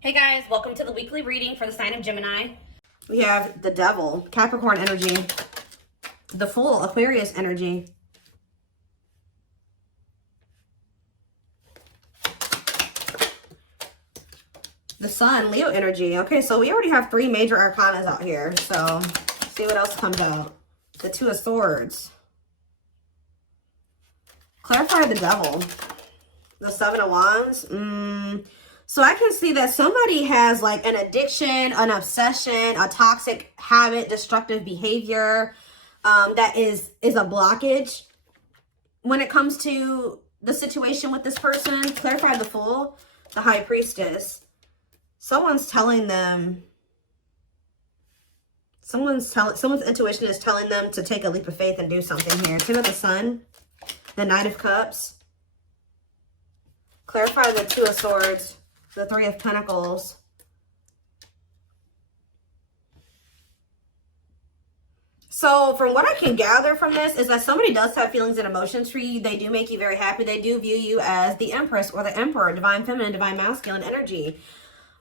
Hey guys, welcome to the weekly reading for the sign of Gemini. We have the Devil, Capricorn energy, the Fool, Aquarius energy, the Sun, Leo energy. Okay, so we already have 3 major arcanas out here. So let's see what else comes out. The Two of Swords. Clarify the Devil. The Seven of Wands. So I can see that somebody has like an addiction, an obsession, a toxic habit, destructive behavior that is a blockage when it comes to the situation with this person. Clarify the Fool, the High Priestess. Someone's telling them, someone's intuition is telling them to take a leap of faith and do something here. Two of the Sun, the Knight of Cups. Clarify the Two of Swords, the Three of Pentacles. So from what I can gather from this is that somebody does have feelings and emotions for you. They do make you very happy. They do view you as the Empress or the Emperor, divine feminine, divine masculine energy.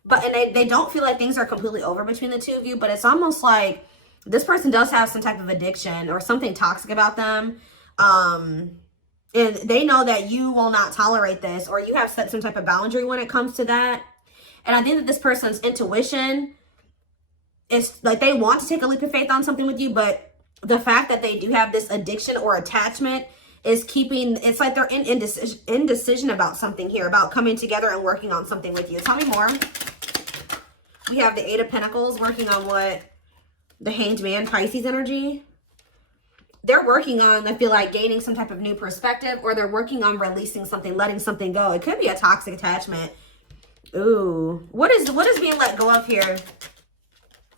But and they don't feel like things are completely over between the two of you, but it's almost like this person does have some type of addiction or something toxic about them. And they know that you will not tolerate this, or you have set some type of boundary when it comes to that. And I think that this person's intuition is like they want to take a leap of faith on something with you, but the fact that they do have this addiction or attachment is keeping, it's like they're in indecision about something here, about coming together and working on something with you. Tell me more. We have the Eight of Pentacles working on what? The Hanged Man, Pisces energy. They're working on, I feel like, gaining some type of new perspective, or they're working on releasing something, letting something go. It could be a toxic attachment. Ooh. What is being let go of here?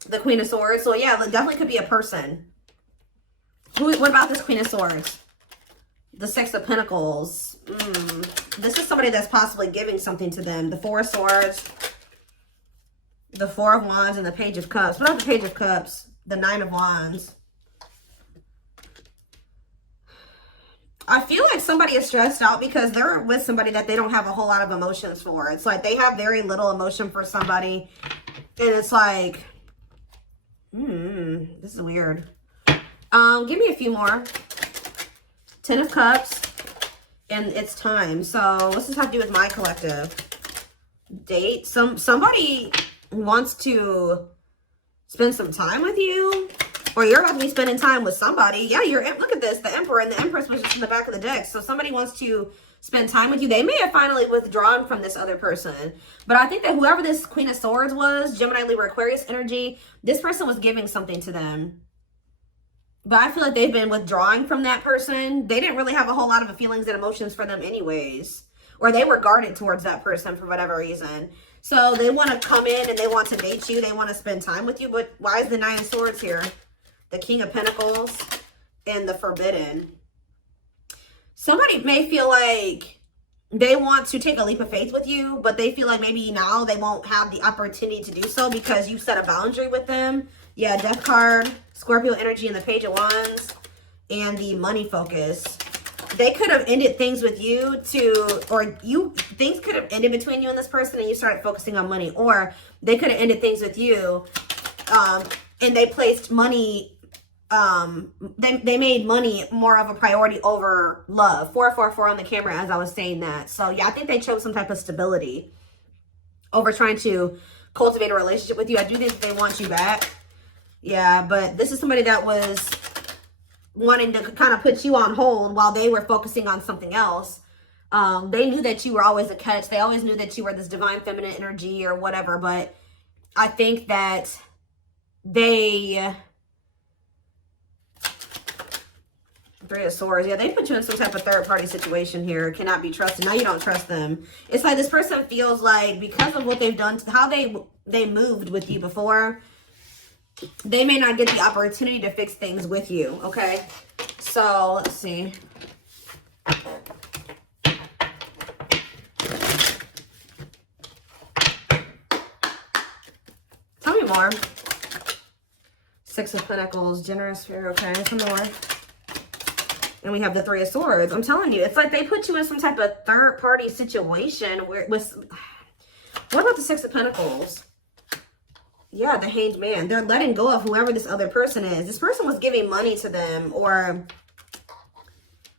The Queen of Swords. So yeah, it definitely could be a person. What about this Queen of Swords? The Six of Pentacles. This is somebody that's possibly giving something to them. The Four of Swords, the Four of Wands, and the Page of Cups. What about the Page of Cups? The Nine of Wands. I feel like somebody is stressed out because they're with somebody that they don't have a whole lot of emotions for. It's like they have very little emotion for somebody. And it's like, this is weird. Give me a few more. Ten of Cups. And it's time. So what's this have to do with my collective? Date. Somebody wants to spend some time with you, or you're about to be spending time with somebody. Yeah, look at this, the Emperor and the Empress was just in the back of the deck. So somebody wants to spend time with you. They may have finally withdrawn from this other person, but I think that whoever this Queen of Swords was, Gemini, Libra, Aquarius energy, this person was giving something to them. But I feel like they've been withdrawing from that person. They didn't really have a whole lot of feelings and emotions for them anyways, or they were guarded towards that person for whatever reason. So they want to come in and they want to date you. They want to spend time with you. But why is the Nine of Swords here? The King of Pentacles and the Forbidden. Somebody may feel like they want to take a leap of faith with you, but they feel like maybe now they won't have the opportunity to do so because you set a boundary with them. Yeah, Death card, Scorpio energy, and the Page of Wands, and the Money focus. They could have ended things with you things could have ended between you and this person and you started focusing on money, or they could have ended things with you and they placed money, they made money more of a priority over love. 444 on the camera as I was saying that. So yeah, I think they chose some type of stability over trying to cultivate a relationship with you. I do think they want you back. Yeah, but this is somebody that was wanting to kind of put you on hold while they were focusing on something else. They knew that you were always a catch. They always knew that you were this divine feminine energy or whatever, but I think that they... Three of Swords. Yeah, they put you in some type of third-party situation here. Cannot be trusted. Now you don't trust them. It's like this person feels like because of what they've done, how they moved with you before, they may not get the opportunity to fix things with you, okay? So, let's see. Tell me more. Six of Pentacles, generous spirit, okay? Tell me more. And we have the Three of Swords. I'm telling you, it's like they put you in some type of third-party situation where What about the Six of Pentacles? Yeah, the Hanged Man. They're letting go of whoever this other person is. This person was giving money to them, or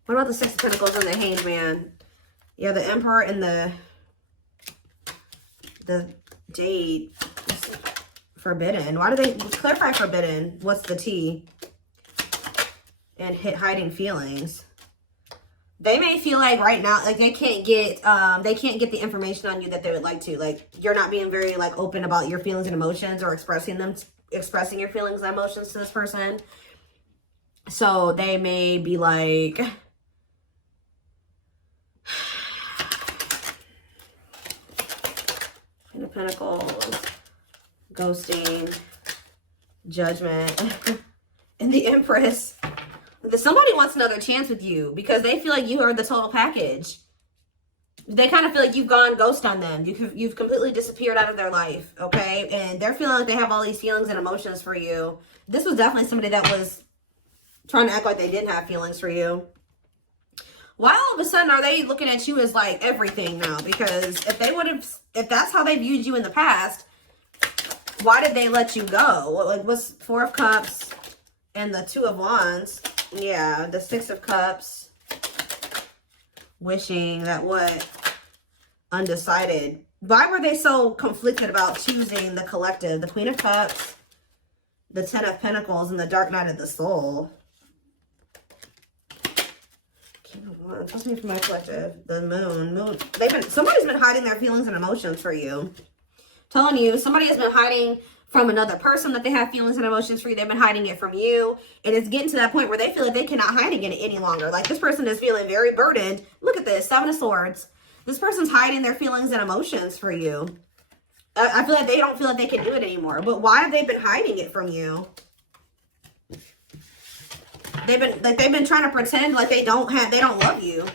what about the Six of Pentacles and the Hanged Man? Yeah, the Emperor and the Jade. Forbidden. Why do they clarify forbidden? What's the T? And hiding feelings. They may feel like right now, like they can't get the information on you that they would like to. Like you're not being very like open about your feelings and emotions, or expressing your feelings and emotions to this person. So they may be like, Queen of Pentacles, ghosting, Judgment, and the Empress. Somebody wants another chance with you because they feel like you are the total package. They kind of feel like you've gone ghost on them. You've completely disappeared out of their life, okay? And they're feeling like they have all these feelings and emotions for you. This was definitely somebody that was trying to act like they didn't have feelings for you. Why all of a sudden are they looking at you as like everything now? Because if that's how they viewed you in the past, why did they let you go? Like, what's Four of Cups and the Two of Wands? Yeah, the Six of Cups. Wishing that what? Undecided. Why were they so conflicted about choosing the collective? The Queen of Cups, the Ten of Pentacles, and the Dark Night of the Soul. King of Wands. What's me for my collective? The Moon. Somebody's been hiding their feelings and emotions for you. Telling you, somebody has been hiding from another person that they have feelings and emotions for you. They've been hiding it from you. And it's getting to that point where they feel like they cannot hide it any longer. Like this person is feeling very burdened. Look at this, Seven of Swords. This person's hiding their feelings and emotions for you. I feel like they don't feel like they can do it anymore. But why have they been hiding it from you? They've been trying to pretend like they don't love you.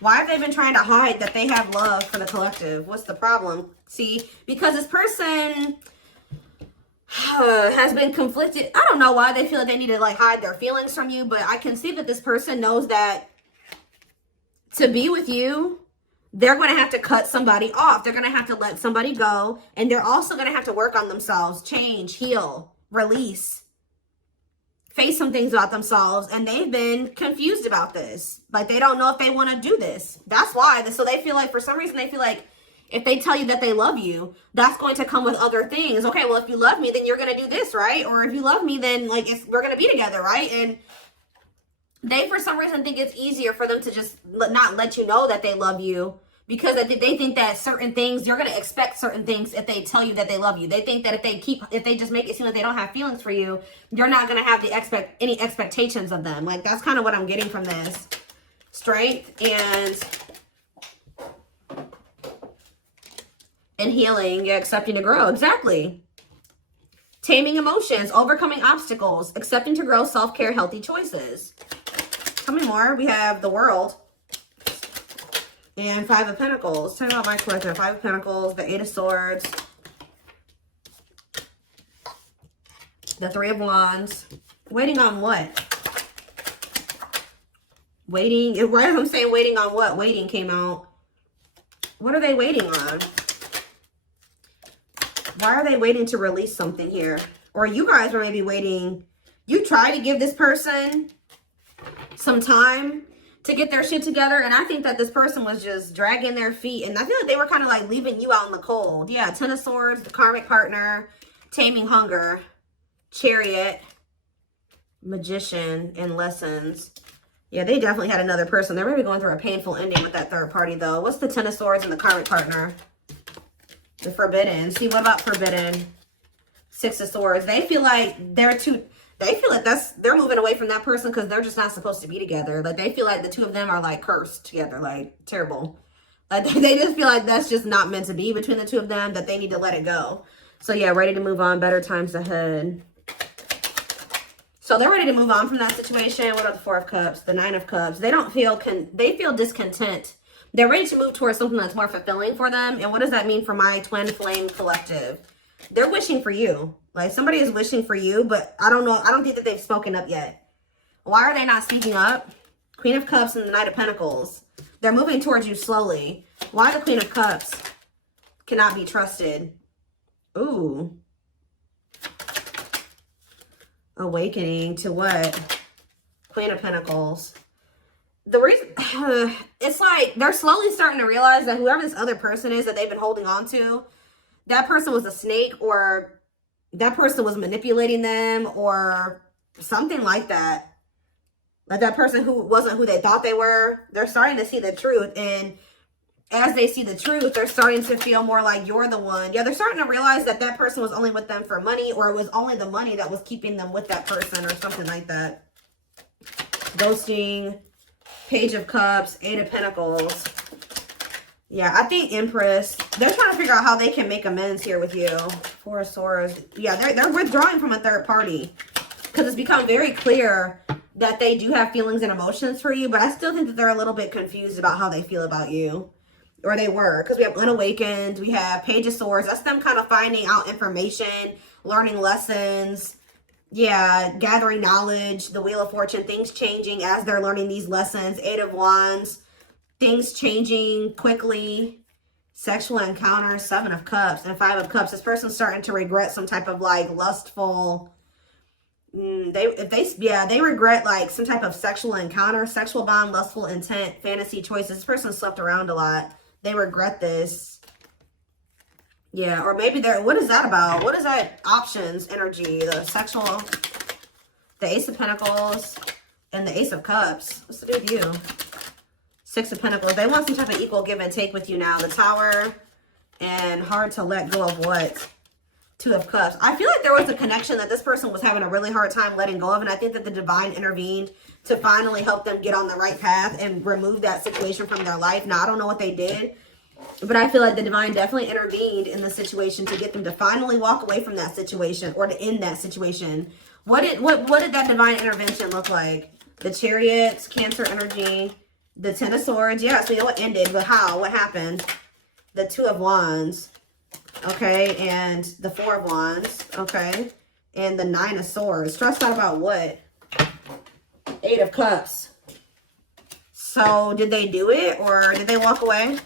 Why have they been trying to hide that they have love for the collective? What's the problem? See, because this person has been conflicted. I don't know why they feel like they need to like hide their feelings from you, but I can see that this person knows that to be with you, they're going to have to cut somebody off. They're going to have to let somebody go, and they're also going to have to work on themselves, change, heal, release, face some things about themselves, and they've been confused about this. Like, they don't know if they want to do this. That's why. So they feel like, for some reason, they feel like if they tell you that they love you, that's going to come with other things. Okay, well, if you love me, then you're going to do this, right? Or if you love me, then, like, we're going to be together, right? And they, for some reason, think it's easier for them to just not let you know that they love you, because they think that certain things, you're going to expect certain things if they tell you that they love you. They think that if they just make it seem like they don't have feelings for you, you're not going to have any expectations of them. Like, that's kind of what I'm getting from this. Strength and healing, yeah, accepting to grow. Exactly. Taming emotions, overcoming obstacles, accepting to grow, self-care, healthy choices. How many more? We have the World. And Five of Pentacles. Tell me about my collective. Five of Pentacles, the Eight of Swords, the Three of Wands. Waiting on what? Waiting. Right as I'm saying waiting on what? Waiting came out. What are they waiting on? Why are they waiting to release something here? Or you guys are maybe waiting. You try to give this person some time to get their shit together, and I think that this person was just dragging their feet, and I feel like they were kind of like leaving you out in the cold. Yeah, Ten of Swords, the Karmic Partner, Taming Hunger, Chariot, Magician, and Lessons. Yeah, they definitely had another person. They're maybe going through a painful ending with that third party, though. What's the Ten of Swords and the Karmic Partner? The Forbidden. See, what about Forbidden? Six of Swords. They feel like they're moving away from that person because they're just not supposed to be together. Like, they feel like the two of them are like cursed together, like terrible. Like, they just feel like that's just not meant to be between the two of them, that they need to let it go. So yeah, ready to move on, better times ahead. So they're ready to move on from that situation. What about the Four of Cups, the Nine of Cups? They feel discontent. They're ready to move towards something that's more fulfilling for them. And what does that mean for my twin flame collective? They're wishing for you. Like, somebody is wishing for you, but I don't know. I don't think that they've spoken up yet. Why are they not speaking up? Queen of Cups and the Knight of Pentacles. They're moving towards you slowly. Why the Queen of Cups cannot be trusted? Ooh. Awakening to what? Queen of Pentacles. The reason, it's like they're slowly starting to realize that whoever this other person is that they've been holding on to, that person was a snake, or that person was manipulating them, or something like that. Like that person who wasn't who they thought they were. They're starting to see the truth. And as they see the truth, they're starting to feel more like you're the one. Yeah, they're starting to realize that that person was only with them for money, or it was only the money that was keeping them with that person, or something like that. Ghosting, Page of Cups, Eight of Pentacles. Yeah, I think Empress, they're trying to figure out how they can make amends here with you. Four of Swords. Yeah, they're withdrawing from a third party. Because it's become very clear that they do have feelings and emotions for you, but I still think that they're a little bit confused about how they feel about you. Or they were, because we have Unawakened, we have Page of Swords. That's them kind of finding out information, learning lessons, yeah, gathering knowledge, the Wheel of Fortune, things changing as they're learning these lessons. Eight of Wands, things changing quickly, sexual encounters, Seven of Cups, and Five of Cups. This person's starting to regret some type of like lustful, they regret like some type of sexual encounter, sexual bond, lustful intent, fantasy choices. This person slept around a lot. They regret this. Yeah, or maybe they're, what is that about? What is that options energy? The sexual, the Ace of Pentacles, and the Ace of Cups. What's the deal with you? Six of Pentacles. They want some type of equal give and take with you now. The Tower, and hard to let go of what? Two of Cups. I feel like there was a connection that this person was having a really hard time letting go of, and I think that the divine intervened to finally help them get on the right path and remove that situation from their life. Now, I don't know what they did, but I feel like the divine definitely intervened in the situation to get them to finally walk away from that situation, or to end that situation. What did that divine intervention look like? The Chariots, Cancer energy, the Ten of Swords. Yeah, so you know what ended, but how? What happened? The Two of Wands. Okay, and the Four of Wands. Okay, and the Nine of Swords. Stressed out about what? Eight of Cups. So did they do it, or did they walk away?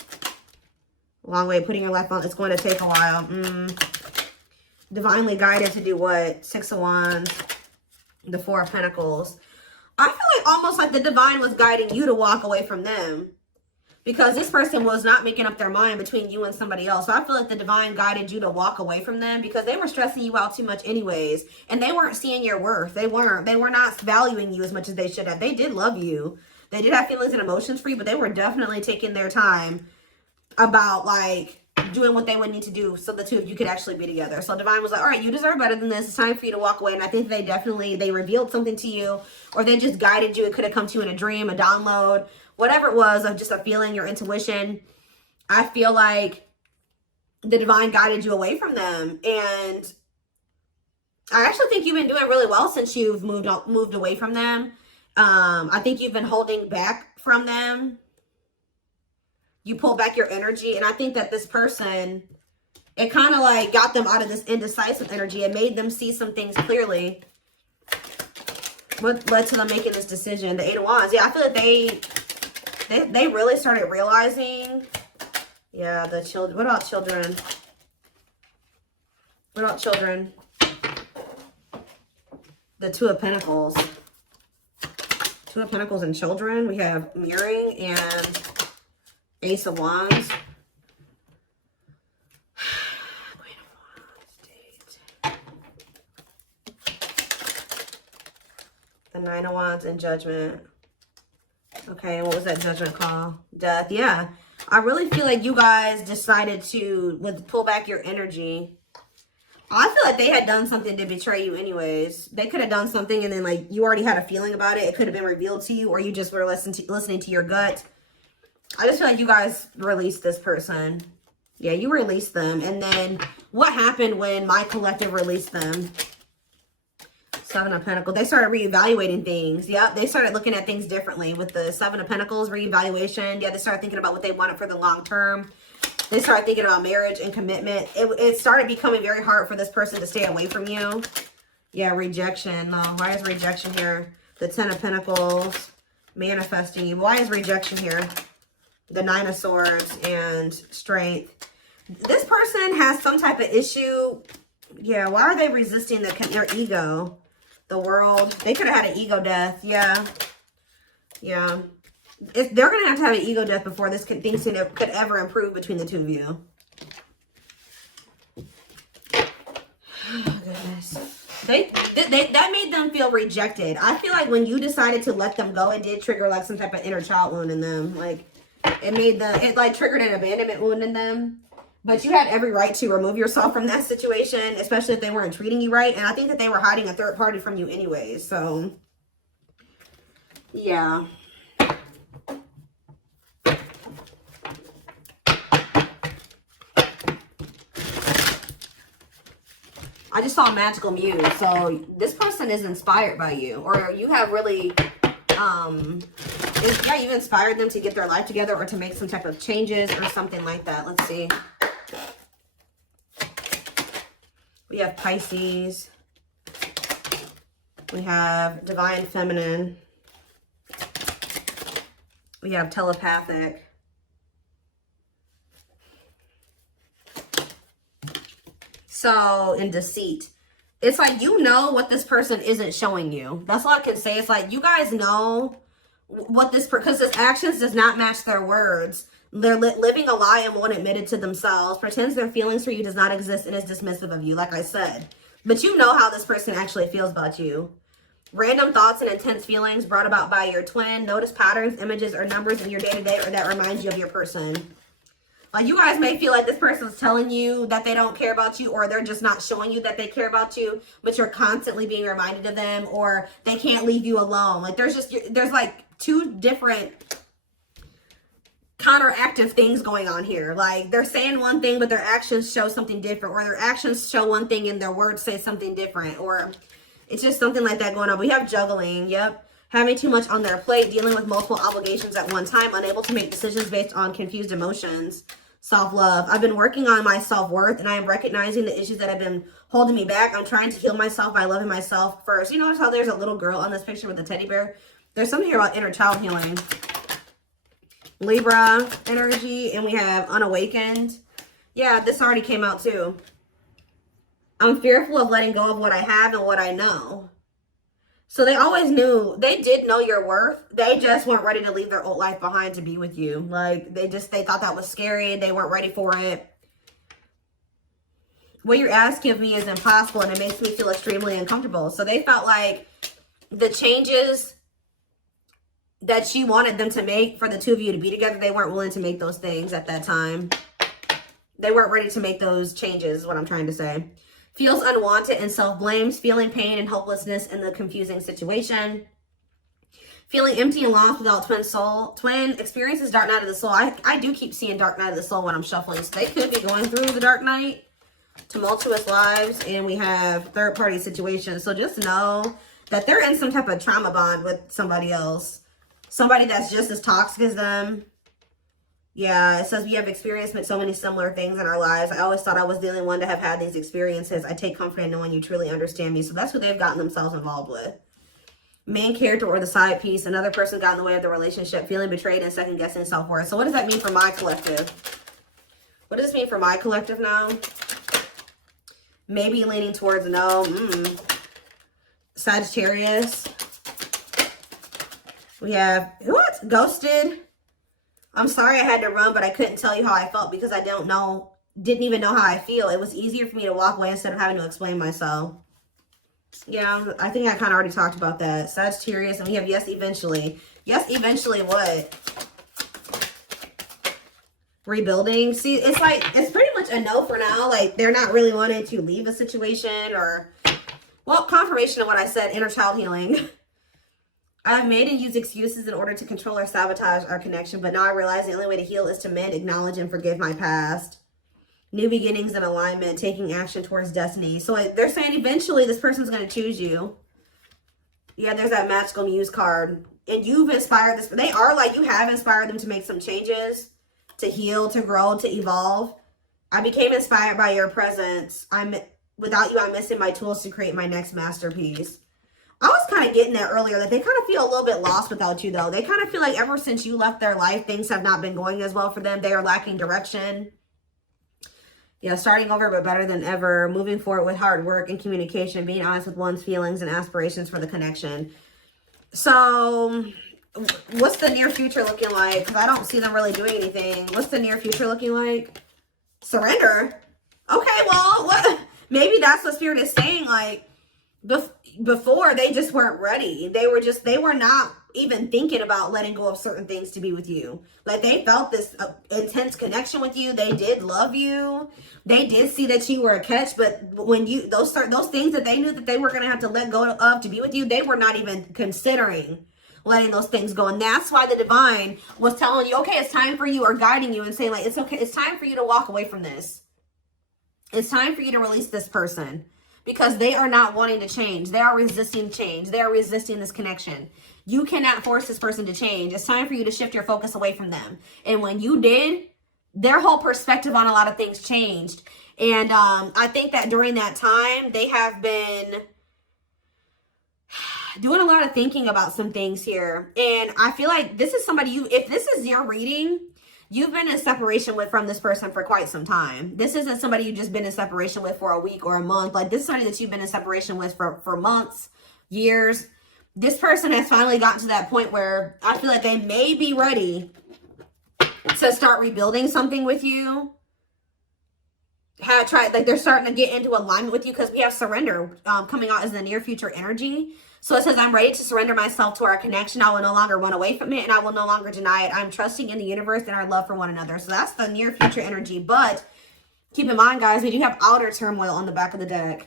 Long way, putting your life on. It's going to take a while. Divinely guided to do what? Six of Wands. The Four of Pentacles. I feel like almost like the divine was guiding you to walk away from them, because this person was not making up their mind between you and somebody else. So I feel like the divine guided you to walk away from them, because they were stressing you out too much anyways. And they weren't seeing your worth. They were not valuing you as much as they should have. They did love you. They did have feelings and emotions for you, but they were definitely taking their time about like doing what they would need to do so the two of you could actually be together. So divine was like, all right, you deserve better than this. It's time for you to walk away. And I think they revealed something to you, or they just guided you. It could have come to you in a dream, a download, whatever it was, of just a feeling, your intuition. I feel like the divine guided you away from them. And I actually think you've been doing really well since you've moved away from them. I think you've been holding back from them. You pull back your energy. And I think that this person, it kind of like got them out of this indecisive energy. It made them see some things clearly. What led to them making this decision? The Eight of Wands. Yeah, I feel like they really started realizing. Yeah, the children. What about children? What about children? The Two of Pentacles. Two of Pentacles and children. We have mirroring and Ace of Wands. Queen of Wands. The Nine of Wands and Judgment. Okay, and what was that Judgment call? Death. Yeah. I really feel like you guys decided to pull back your energy. I feel like they had done something to betray you anyways. They could have done something and then like you already had a feeling about it. It could have been revealed to you, or you just were listening to your gut. I just feel like you guys released this person. Yeah, you released them. And then what happened when my collective released them? Seven of Pentacles. They started reevaluating things. Yep, they started looking at things differently with the Seven of Pentacles reevaluation. Yeah, they started thinking about what they wanted for the long term. They started thinking about marriage and commitment. It started becoming very hard for this person to stay away from you. Yeah, rejection. No, why is rejection here? The Ten of Pentacles manifesting you. Why is rejection here? The Nine of Swords and Strength. This person has some type of issue. Yeah, why are they resisting their ego? The World. They could have had an ego death. Yeah. Yeah. They're going to have an ego death before things could ever improve between the two of you. Oh, goodness. That made them feel rejected. I feel like when you decided to let them go, it did trigger like some type of inner child wound in them. Like it like triggered an abandonment wound in them. But you had every right to remove yourself from that situation, especially if they weren't treating you right. And I think that they were hiding a third party from you anyways. So, yeah. I just saw a magical muse. So this person is inspired by you, or you have really, yeah, you inspired them to get their life together or to make some type of changes or something like that. Let's see. We have Pisces. We have Divine Feminine. We have Telepathic. So, in Deceit. It's like, you know what this person isn't showing you. That's all I can say. It's like, you guys know what this, because his actions does not match their words. They're living a lie and won't admit it to themselves. Pretends their feelings for you does not exist and is dismissive of you, like I said. But you know how this person actually feels about you. Random thoughts and intense feelings brought about by your twin. Notice patterns, images, or numbers in your day-to-day or that reminds you of your person. Like, you guys may feel like this person's telling you that they don't care about you, or they're just not showing you that they care about you, but you're constantly being reminded of them, or they can't leave you alone. Like, there's like two different counteractive things going on here. Like, they're saying one thing, but their actions show something different, or their actions show one thing and their words say something different, or it's just something like that going on. We have juggling. Yep. Having too much on their plate, dealing with multiple obligations at one time, unable to make decisions based on confused emotions. Self-love. I've been working on my self-worth, and I am recognizing the issues that have been holding me back. I'm trying to heal myself by loving myself first. You notice how there's a little girl on this picture with the teddy bear? There's something here about inner child healing. Libra energy, and we have unawakened. Yeah, this already came out too. I'm fearful of letting go of what I have and what I know. So they always knew, they did know your worth. They just weren't ready to leave their old life behind to be with you. Like, they thought that was scary. They weren't ready for it. What you're asking of me is impossible, and it makes me feel extremely uncomfortable. So they felt like the changes that you wanted them to make for the two of you to be together, they weren't willing to make those things at that time. They weren't ready to make those changes, is what I'm trying to say. Feels unwanted and self-blames, feeling pain and hopelessness in the confusing situation. Feeling empty and lost without twin experiences dark night of the soul. I do keep seeing dark night of the soul when I'm shuffling. So they could be going through the dark night. Tumultuous lives. And we have third party situations. So just know that they're in some type of trauma bond with somebody else. Somebody that's just as toxic as them. Yeah, it says we have experienced so many similar things in our lives. I always thought I was the only one to have had these experiences. I take comfort in knowing you truly understand me. So that's what they've gotten themselves involved with. Main character or the side piece. Another person got in the way of the relationship. Feeling betrayed and second guessing self-worth. So what does that mean for my collective? What does this mean for my collective now? Maybe leaning towards no. Sagittarius. We have, what? Ghosted. I'm sorry I had to run, but I couldn't tell you how I felt because I didn't even know how I feel. It was easier for me to walk away instead of having to explain myself. Yeah, I think I kind of already talked about that. Sagittarius, and we have yes, eventually. Yes, eventually what? Rebuilding. See, it's like, it's pretty much a no for now. Like, they're not really wanting to leave a situation or, well, confirmation of what I said, inner child healing. I've made and used excuses in order to control or sabotage our connection, but now I realize the only way to heal is to mend, acknowledge, and forgive my past. New beginnings and alignment, taking action towards destiny. So they're saying eventually this person's going to choose you. Yeah, there's that magical muse card. And you've inspired this. They are like, you have inspired them to make some changes, to heal, to grow, to evolve. I became inspired by your presence. Without you, I'm missing my tools to create my next masterpiece. I was kind of getting that earlier, that they kind of feel a little bit lost without you, though. They kind of feel like ever since you left their life, things have not been going as well for them. They are lacking direction. Yeah, starting over, but better than ever. Moving forward with hard work and communication. Being honest with one's feelings and aspirations for the connection. So, what's the near future looking like? Because I don't see them really doing anything. What's the near future looking like? Surrender? Okay, well, what? Maybe that's what Spirit is saying, like, before they just weren't ready. They were not even thinking about letting go of certain things to be with you. Like, they felt this intense connection with you. They did love you. They did see that you were a catch, but when you, those things that they knew that they were going to have to let go of to be with you, they were not even considering letting those things go. And that's why the divine was telling you, okay, it's time for you, or guiding you and saying, like, it's okay. It's time for you to walk away from this. It's time for you to release this person. Because they are not wanting to change. They are resisting change. They are resisting this connection. You cannot force this person to change. It's time for you to shift your focus away from them. And when you did, their whole perspective on a lot of things changed. And I think that during that time, they have been doing a lot of thinking about some things here. And I feel like this is somebody if this is your reading, you've been in separation from this person for quite some time. This isn't somebody you've just been in separation with for a week or a month. Like, this is somebody that you've been in separation with for months, years. This person has finally gotten to that point where I feel like they may be ready to start rebuilding something with you. Like, they're starting to get into alignment with you, because we have surrender coming out as the near future energy. So it says, I'm ready to surrender myself to our connection. I will no longer run away from it, and I will no longer deny it. I'm trusting in the universe and our love for one another. So that's the near future energy. But keep in mind, guys, we do have outer turmoil on the back of the deck.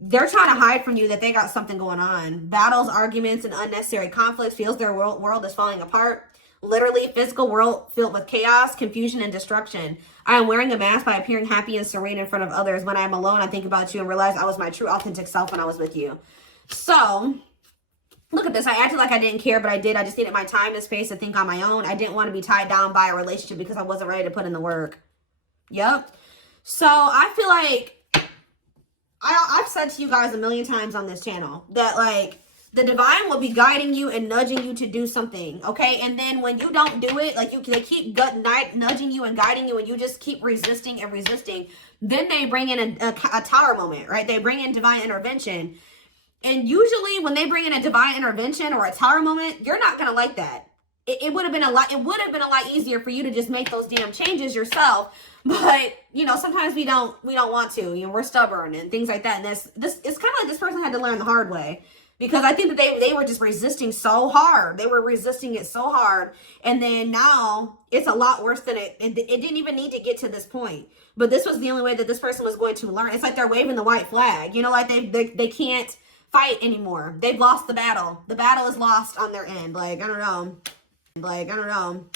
They're trying to hide from you that they got something going on. Battles, arguments, and unnecessary conflicts. Feels their world is falling apart. Literally, physical world filled with chaos, confusion, and destruction. I am wearing a mask by appearing happy and serene in front of others. When I am alone, I think about you and realize I was my true, authentic self when I was with you. So, look at this. I acted like I didn't care, but I did. I just needed my time and space to think on my own. I didn't want to be tied down by a relationship because I wasn't ready to put in the work. Yep. So, I feel like I've said to you guys a million times on this channel that, like, the divine will be guiding you and nudging you to do something, okay? And then when you don't do it, like, they keep nudging you and guiding you, and you just keep resisting and resisting, then they bring in a tower moment, right? They bring in divine intervention. And usually when they bring in a divine intervention or a tower moment, you're not going to like that. It would have been a lot easier for you to just make those damn changes yourself. But, you know, sometimes we don't want to. You know, we're stubborn and things like that. And this it's kind of like this person had to learn the hard way. Because I think that they were just resisting so hard. They were resisting it so hard. And then now it's a lot worse than it didn't even need to get to this point. But this was the only way that this person was going to learn. It's like they're waving the white flag. You know, like they can't fight anymore. They've lost the battle. The battle is lost on their end. Like, I don't know.